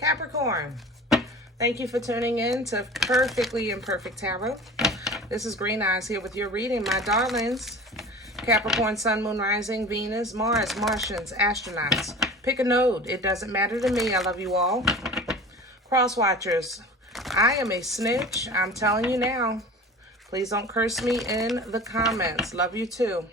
Capricorn, thank you for tuning in to Perfectly Imperfect Tarot. This is Green Eyes here with your reading, my darlings. Capricorn, Sun, Moon, Rising, Venus, Mars, Martians, astronauts. Pick a node. It doesn't matter to me. I love you all. Cross watchers, I am a snitch. I'm telling you now. Please don't curse me in the comments. Love you too.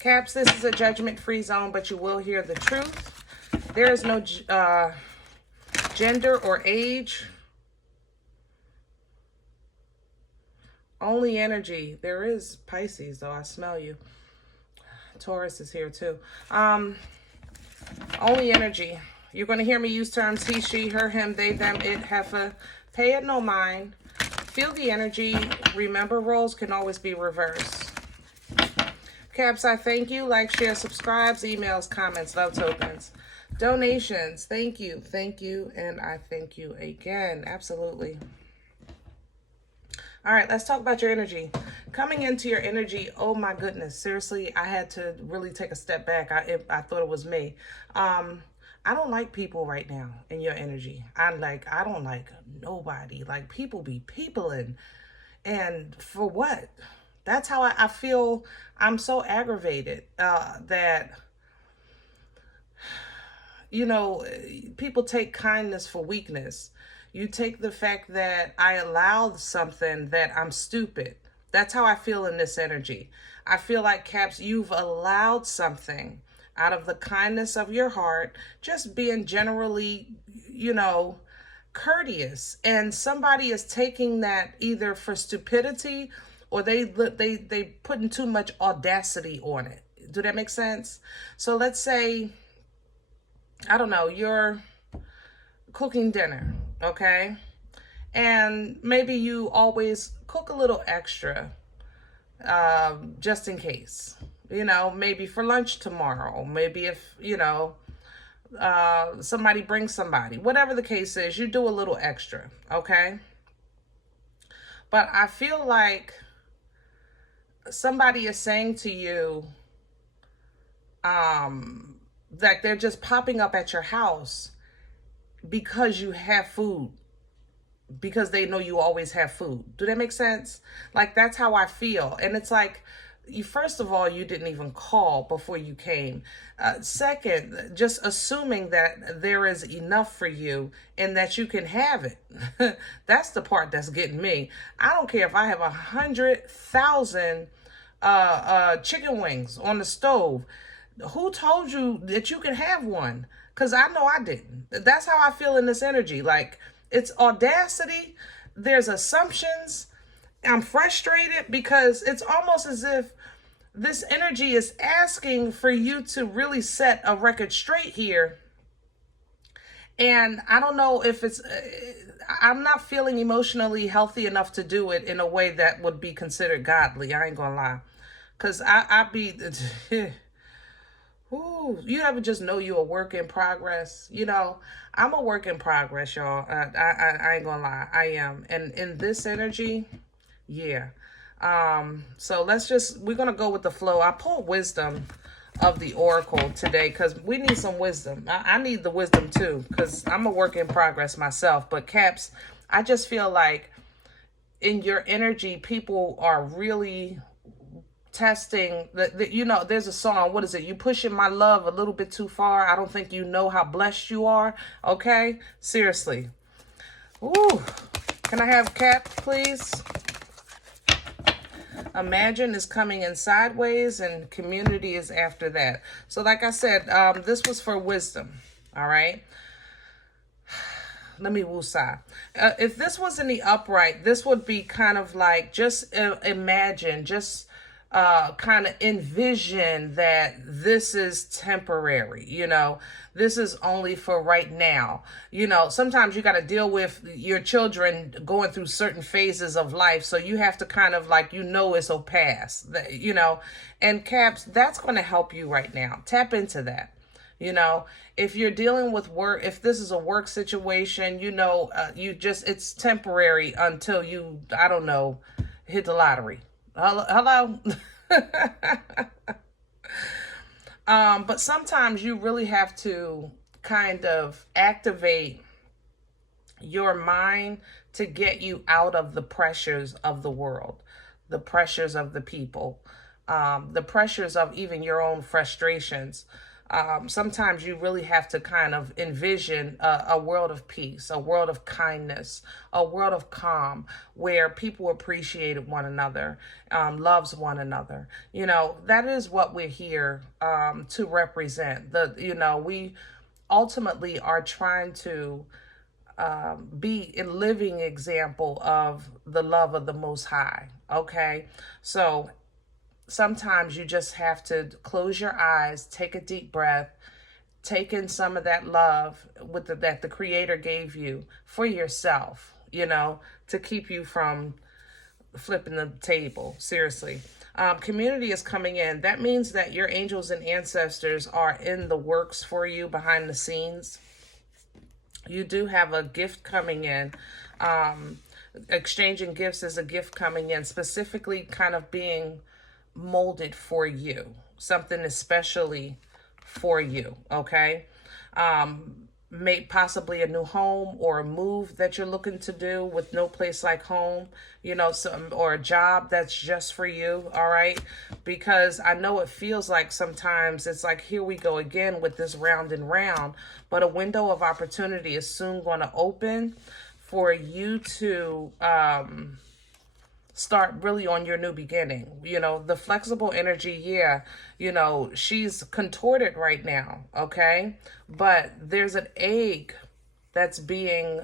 Caps, this is a judgment-free zone, but you will hear the truth. There is no gender or age. Only energy. There is Pisces, though. I smell you. Taurus is here, too. Only energy. You're going to hear me use terms he, she, her, him, they, them, it, heifer. Pay it no mind. Feel the energy. Remember, roles can always be reversed. Caps, I thank you. Like, share, subscribes, emails, comments, love tokens. Donations, thank you, and I thank you again. Absolutely. All right, let's talk about your energy. Coming into your energy, oh my goodness, seriously, I had to really take a step back. I thought it was me. I don't like people right now in your energy. I don't like nobody. Like, people be peopling, and for what? That's how I feel. I'm so aggravated that, you know, people take kindness for weakness. You take the fact that I allowed something that I'm stupid. That's how I feel in this energy. I feel like, Caps, you've allowed something out of the kindness of your heart, just being generally, you know, courteous. And somebody is taking that either for stupidity or they putting too much audacity on it. Do that make sense? So let's say, I don't know, you're cooking dinner, okay? And maybe you always cook a little extra, just in case. You know, maybe for lunch tomorrow. Maybe if, you know, somebody brings somebody. Whatever the case is, you do a little extra, okay? But I feel like somebody is saying to you, that they're just popping up at your house because you have food, because they know you always have food. Do that make sense? Like, that's how I feel. And it's like, first of all, you didn't even call before you came. Second, just assuming that there is enough for you and that you can have it. That's the part that's getting me. I don't care if I have 100,000 chicken wings on the stove. Who told you that you can have one? Because I know I didn't. That's how I feel in this energy. Like, it's audacity. There's assumptions. I'm frustrated because it's almost as if this energy is asking for you to really set a record straight here. And I don't know if it's, I'm not feeling emotionally healthy enough to do it in a way that would be considered godly. I ain't gonna lie. Because I'd be... Ooh, you ever just know you're a work in progress? You know, I'm a work in progress, y'all. I ain't gonna lie. I am. And in this energy, yeah. So we're gonna go with the flow. I pulled wisdom of the oracle today because we need some wisdom. I need the wisdom too because I'm a work in progress myself. But Caps, I just feel like in your energy, people are really testing that, you know, there's a song, what is it? You pushing my love a little bit too far. I don't think you know how blessed you are. Okay? Seriously. Ooh. Can I have Cap, please? Imagine is coming in sideways and community is after that. So like I said, this was for wisdom. All right? Let me woosah. If this was in the upright, this would be kind of like, just imagine, just kind of envision that this is temporary, you know, this is only for right now. You know, sometimes you got to deal with your children going through certain phases of life. So you have to kind of like, you know, it's a pass, you know, and Caps, that's going to help you right now. Tap into that. You know, if you're dealing with work, if this is a work situation, you know, it's temporary until you, I don't know, hit the lottery. Hello? But sometimes you really have to kind of activate your mind to get you out of the pressures of the world, the pressures of the people, the pressures of even your own frustrations. Sometimes you really have to kind of envision a world of peace, a world of kindness, a world of calm, where people appreciate one another, loves one another. You know, that is what we're here to represent. We ultimately are trying to be a living example of the love of the Most High. Okay, so sometimes you just have to close your eyes, take a deep breath, take in some of that love that the Creator gave you for yourself, you know, to keep you from flipping the table. Seriously. Community is coming in. That means that your angels and ancestors are in the works for you behind the scenes. You do have a gift coming in. Exchanging gifts is a gift coming in, specifically kind of being molded for you, something especially for you. Okay, possibly a new home or a move that you're looking to do with no place like home, you know, or a job that's just for you. All right, because I know it feels like sometimes it's like, here we go again with this round and round, but a window of opportunity is soon going to open for you to start really on your new beginning. You know, the flexible energy, yeah, you know, she's contorted right now, okay? But there's an egg that's being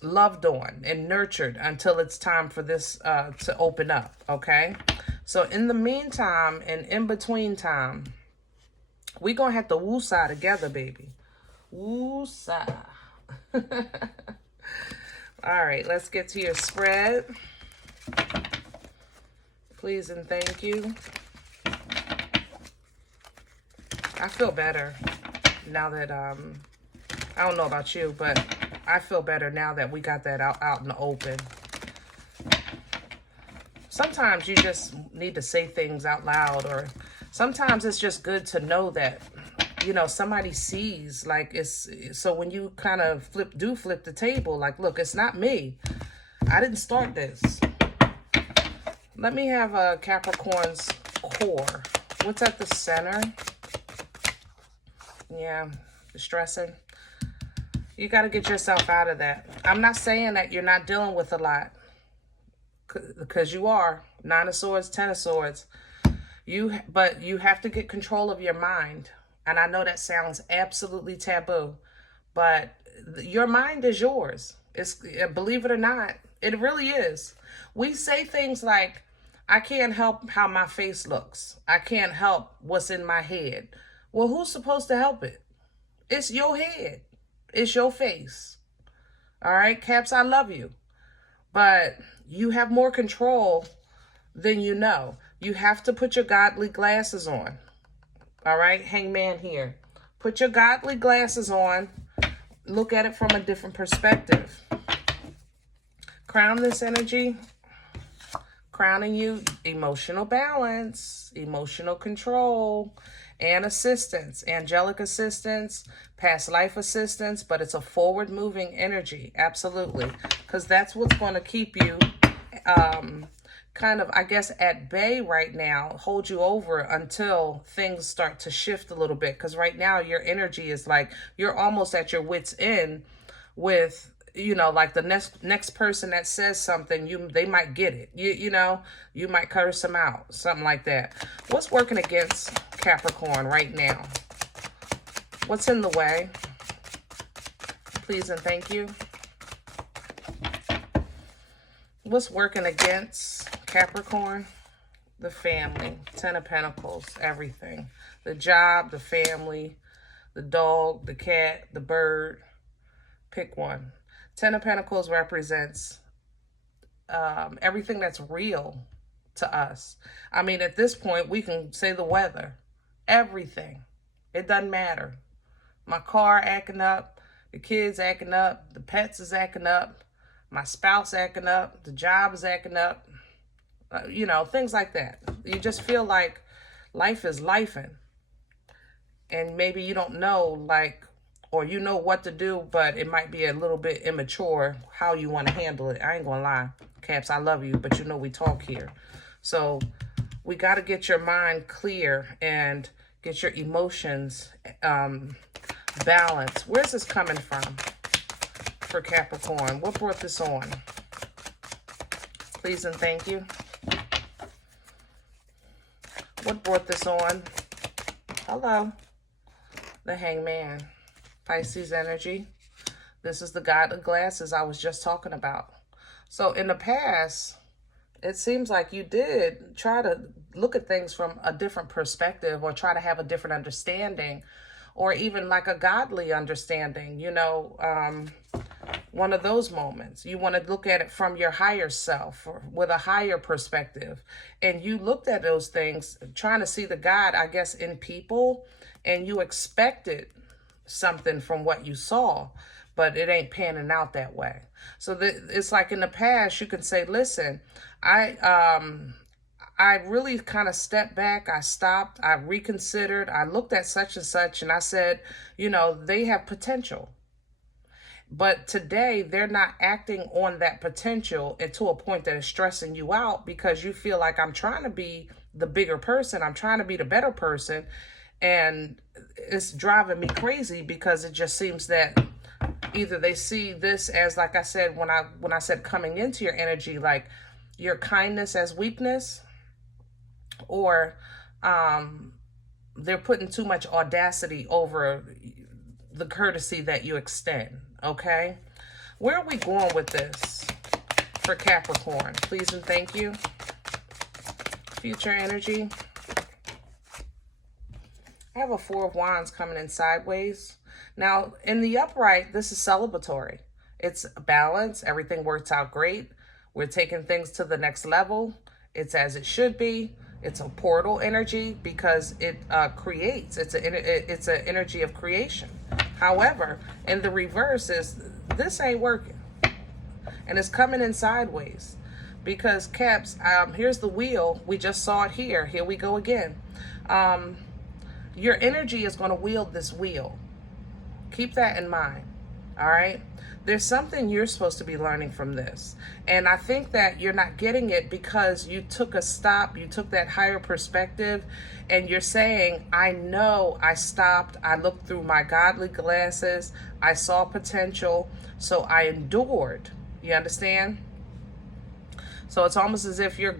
loved on and nurtured until it's time for this to open up, okay? So in the meantime and in between time, we're going to have to woo-saw together, baby. Woo-saw. All right, let's get to your spread. Please and thank you. I feel better now that, I don't know about you, but I feel better now that we got that out in the open. Sometimes you just need to say things out loud, or sometimes it's just good to know that, you know, somebody sees, like, it's, so when you kind of flip the table, like, look, it's not me. I didn't start this. Let me have a Capricorn's core. What's at the center? Yeah, distressing. You got to get yourself out of that. I'm not saying that you're not dealing with a lot, because you are. 9 of Swords, 10 of Swords. But you have to get control of your mind. And I know that sounds absolutely taboo, but your mind is yours. It's, believe it or not, it really is. We say things like, I can't help how my face looks. I can't help what's in my head. Well, who's supposed to help it? It's your head. It's your face. All right, Caps, I love you. But you have more control than you know. You have to put your godly glasses on. All right, Hangman here. Put your godly glasses on. Look at it from a different perspective. Crown this energy. Crowning you, emotional balance, emotional control, and assistance, angelic assistance, past life assistance, but it's a forward moving energy. Absolutely. Because that's what's going to keep you kind of, I guess, at bay right now, hold you over until things start to shift a little bit. Because right now your energy is like, you're almost at your wit's end with, you know, like the next person that says something, they might get it. You know, you might curse them out, something like that. What's working against Capricorn right now? What's in the way? Please and thank you. What's working against Capricorn? The family, 10 of Pentacles, everything. The job, the family, the dog, the cat, the bird. Pick one. 10 of Pentacles represents everything that's real to us. I mean, at this point, we can say the weather. Everything. It doesn't matter. My car acting up. The kids acting up. The pets is acting up. My spouse acting up. The job is acting up. You know, things like that. You just feel like life is lifing. and maybe you don't know, like, or you know what to do, but it might be a little bit immature how you want to handle it. I ain't gonna lie, Caps, I love you, but you know we talk here. So we got to get your mind clear and get your emotions balanced. Where's this coming from for Capricorn? What brought this on? Please and thank you. What brought this on? Hello. The Hangman. Pisces energy. This is the God of Glasses I was just talking about. So in the past, it seems like you did try to look at things from a different perspective, or try to have a different understanding, or even like a godly understanding, you know, one of those moments. You want to look at it from your higher self, or with a higher perspective. And you looked at those things trying to see the God, I guess, in people, and you expected something from what you saw, but it ain't panning out that way. So it's like in the past, you can say, listen, I really kind of stepped back. I stopped. I reconsidered. I looked at such and such, and I said, you know, they have potential. But today, they're not acting on that potential, and to a point that is stressing you out, because you feel like, I'm trying to be the bigger person. I'm trying to be the better person. And it's driving me crazy, because it just seems that either they see this as, like I said, when I said coming into your energy, like your kindness as weakness, or they're putting too much audacity over the courtesy that you extend. Okay, where are we going with this for Capricorn? Please and thank you. Future energy. I have a Four of Wands coming in sideways. Now, in the upright, this is celebratory. It's balance. Everything works out great. We're taking things to the next level. It's as it should be. It's a portal energy, because it creates. It's an energy of creation. However, in the reverse is, this ain't working. And it's coming in sideways. Because, Caps, here's the wheel. We just saw it here. Here we go again. Your energy is going to wield this wheel. Keep that in mind. All right? There's something you're supposed to be learning from this. And I think that you're not getting it because you took a stop. You took that higher perspective. And you're saying, I know I stopped. I looked through my godly glasses. I saw potential. So I endured. You understand? So it's almost as if you're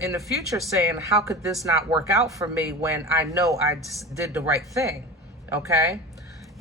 in the future saying, how could this not work out for me when I know I just did the right thing? Okay?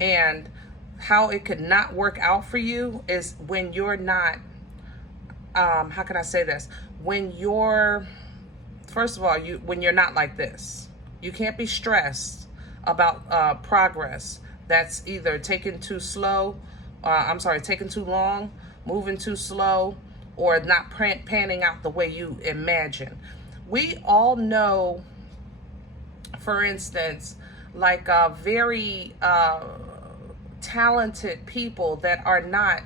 And how it could not work out for you is when you're not, how can I say this? When you're, first of all, when you're not like this. You can't be stressed about progress that's either taking too long, moving too slow, or not panning out the way you imagine. We all know, for instance, like very talented people that are not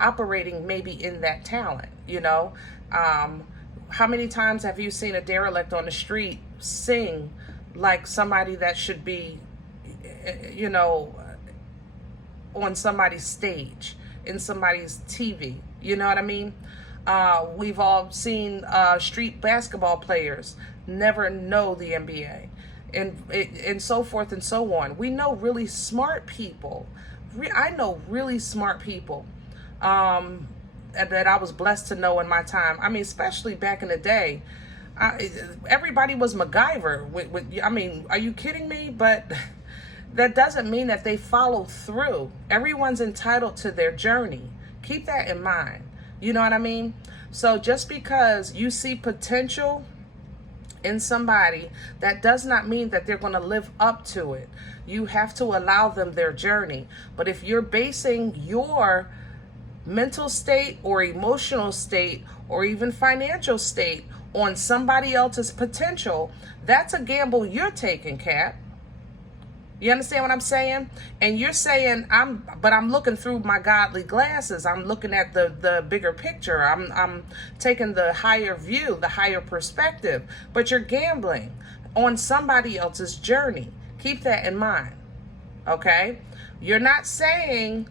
operating maybe in that talent, you know? How many times have you seen a derelict on the street sing like somebody that should be, you know, on somebody's stage, in somebody's TV? You know what I mean? We've all seen street basketball players never know the NBA, and so forth and so on. We know really smart people. I know really smart people that I was blessed to know in my time. I mean, especially back in the day. Everybody was MacGyver. I mean, are you kidding me? But that doesn't mean that they follow through. Everyone's entitled to their journey. Keep that in mind. You know what I mean? So just because you see potential in somebody, that does not mean that they're going to live up to it. You have to allow them their journey. But if you're basing your mental state or emotional state or even financial state on somebody else's potential, that's a gamble you're taking, Cap. You understand what I'm saying? And you're saying, I'm looking through my godly glasses. I'm looking at the bigger picture. I'm taking the higher view, the higher perspective. But you're gambling on somebody else's journey. Keep that in mind. Okay? You're not saying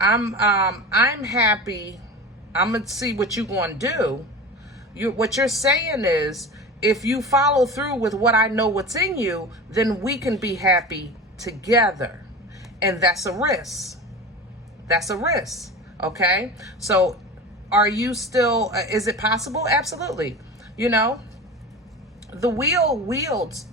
I'm happy. I'm gonna see what you're gonna do. What you're saying is, if you follow through with what I know what's in you, then we can be happy together. And that's a risk. That's a risk. Okay? So are you still, is it possible? Absolutely. You know, the wheel wields,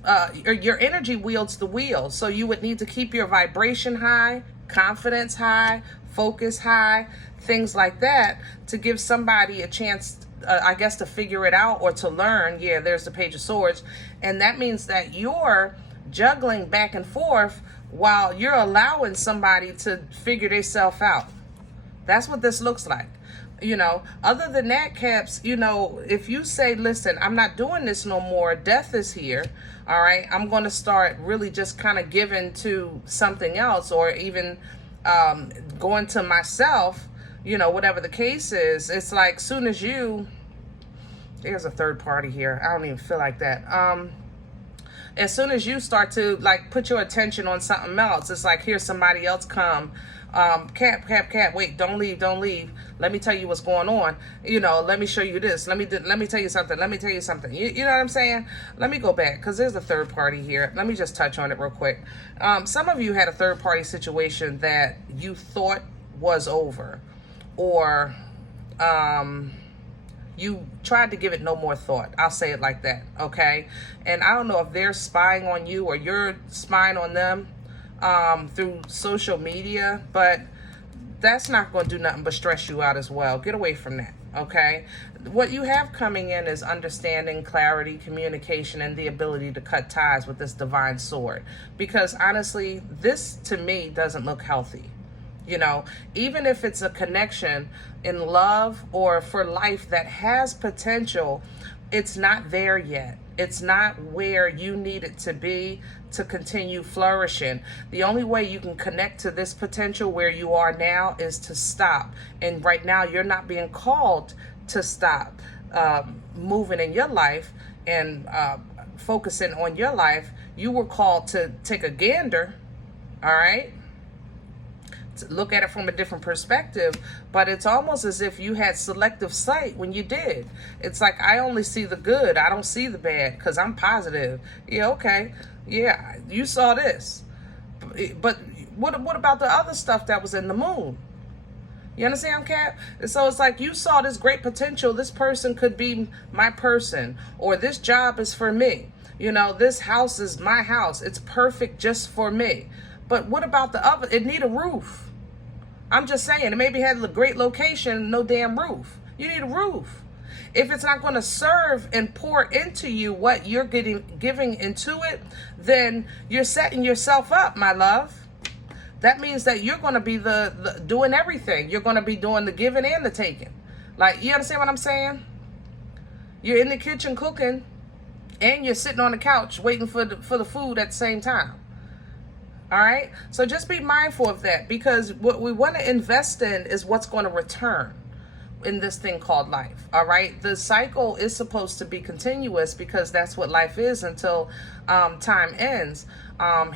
or your energy wields the wheel. So you would need to keep your vibration high, confidence high, focus high, things like that, to give somebody a chance, I guess, to figure it out or to learn. Yeah, there's the Page of Swords. And that means that you're juggling back and forth while you're allowing somebody to figure themselves out. That's what this looks like. You know, other than that, Caps, you know, if you say, listen, I'm not doing this no more, death is here, all right, I'm going to start really just kind of giving to something else, or even going to myself, you know, whatever the case is. It's like, soon as you, there's a third party here, I don't even feel like that. As soon as you start to like put your attention on something else, it's like, here's somebody else come. Cap, wait, don't leave. Let me tell you what's going on. You know, let me show you this. Let me tell you something. You know what I'm saying? Let me go back, because there's a third party here. Let me just touch on it real quick. Some of you had a third party situation that you thought was over, or you tried to give it no more thought. I'll say it like that, okay? And I don't know if they're spying on you or you're spying on them through social media, but that's not going to do nothing but stress you out as well. Get away from that, okay? What you have coming in is understanding, clarity, communication, and the ability to cut ties with this divine sword. Because honestly, this to me doesn't look healthy. You know, even if it's a connection in love or for life that has potential, it's not there yet. It's not where you need it to be to continue flourishing. The only way you can connect to this potential where you are now is to stop. And right now, you're not being called to stop moving in your life and focusing on your life. You were called to take a gander, all right? To look at it from a different perspective, but it's almost as if you had selective sight when you did. It's like, I only see the good, I don't see the bad, because I'm positive. Yeah, okay, yeah, you saw this, but what about the other stuff that was in the moon? You understand, Cap? And so it's like, you saw this great potential. This person could be my person, or this job is for me. You know, this house is my house. It's perfect just for me. But what about the other? It need a roof. I'm just saying, it maybe had a great location, no damn roof. You need a roof. If it's not going to serve and pour into you what you're giving into it, then you're setting yourself up, my love. That means that you're going to be the doing everything. You're going to be doing the giving and the taking. Like, you understand what I'm saying? You're in the kitchen cooking, and you're sitting on the couch waiting for the food at the same time. All right? So just be mindful of that, because what we want to invest in is what's going to return in this thing called life. All right? The cycle is supposed to be continuous, because that's what life is until time ends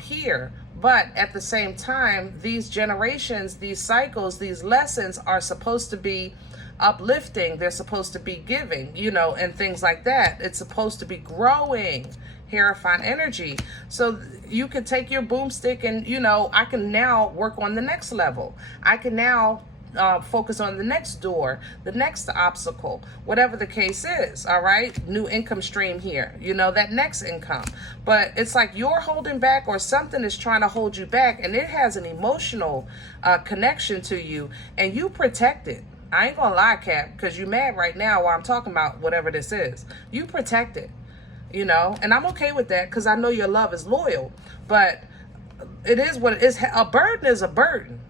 here. But at the same time, these generations, these cycles, these lessons are supposed to be uplifting. They're supposed to be giving, you know, and things like that. It's supposed to be growing. Hierophant energy. So you can take your boomstick and, you know, I can now work on the next level. I can now focus on the next door, the next obstacle, whatever the case is. All right. New income stream here, you know, that next income. But it's like you're holding back, or something is trying to hold you back, and it has an emotional connection to you, and you protect it. I ain't gonna lie, Cap, because you're mad right now while I'm talking about whatever this is. You protect it. You know, and I'm okay with that, because I know your love is loyal, but it is what it is. A burden is a burden.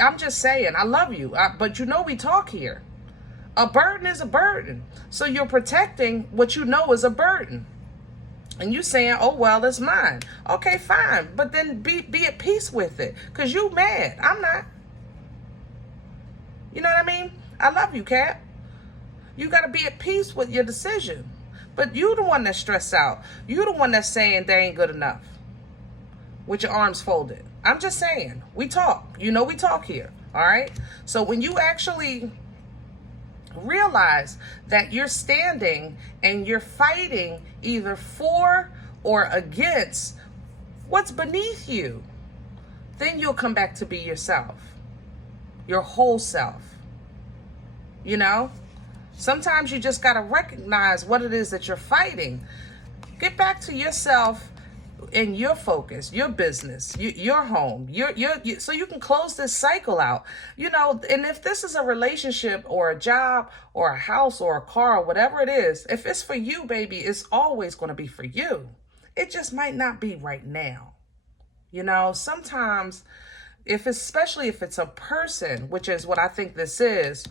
I'm just saying, I love you, but you know we talk here. A burden is a burden. So you're protecting what you know is a burden. And you saying, oh, well, it's mine. Okay, fine. But then be at peace with it, because you mad. I'm not. You know what I mean? I love you, Cap. You got to be at peace with your decision. But you the one that's stressed out. You the one that's saying they ain't good enough. with your arms folded. I'm just saying, we talk. You know we talk here, all right? So when you actually realize that you're standing and you're fighting either for or against what's beneath you, then you'll come back to be yourself, your whole self. You know, sometimes you just got to recognize what it is that you're fighting. Get back to yourself and your focus, your business, your home, so you can close this cycle out. You know, and if this is a relationship or a job or a house or a car or whatever it is, if it's for you, baby, it's always going to be for you. It just might not be right now. You know, sometimes especially if it's a person, which is what I think this is,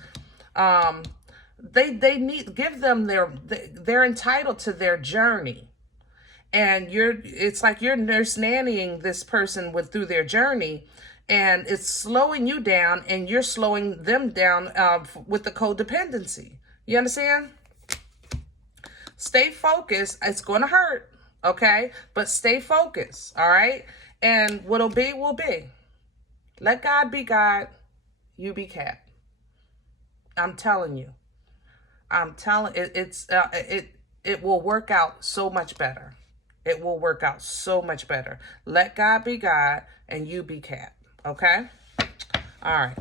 they need, give them they're entitled to their journey. And it's like you're nurse nannying this person through their journey, and it's slowing you down, and you're slowing them down with the codependency. You understand? Stay focused. It's going to hurt, okay? But stay focused, all right? And what'll be, will be. Let God be God. You be Cap. I'm telling you. It will work out so much better. It will work out so much better. Let God be God and you be Cap. Okay? All right.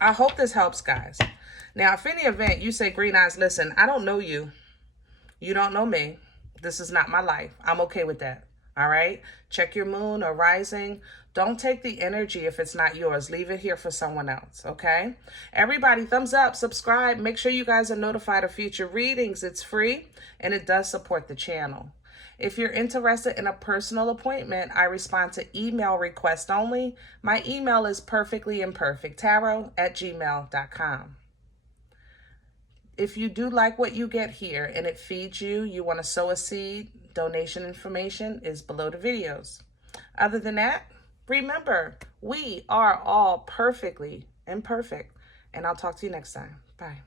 I hope this helps, guys. Now, if any event you say, Green Eyes, listen, I don't know you. You don't know me. This is not my life. I'm okay with that. All right? Check your moon or rising. Don't take the energy if it's not yours. Leave it here for someone else, okay? Everybody, thumbs up, subscribe. Make sure you guys are notified of future readings. It's free, and it does support the channel. If you're interested in a personal appointment, I respond to email request only. My email is perfectlyimperfecttarot@gmail.com. If you do like what you get here and it feeds you, you want to sow a seed, donation information is below the videos. Other than that, remember, we are all perfectly imperfect. And I'll talk to you next time. Bye.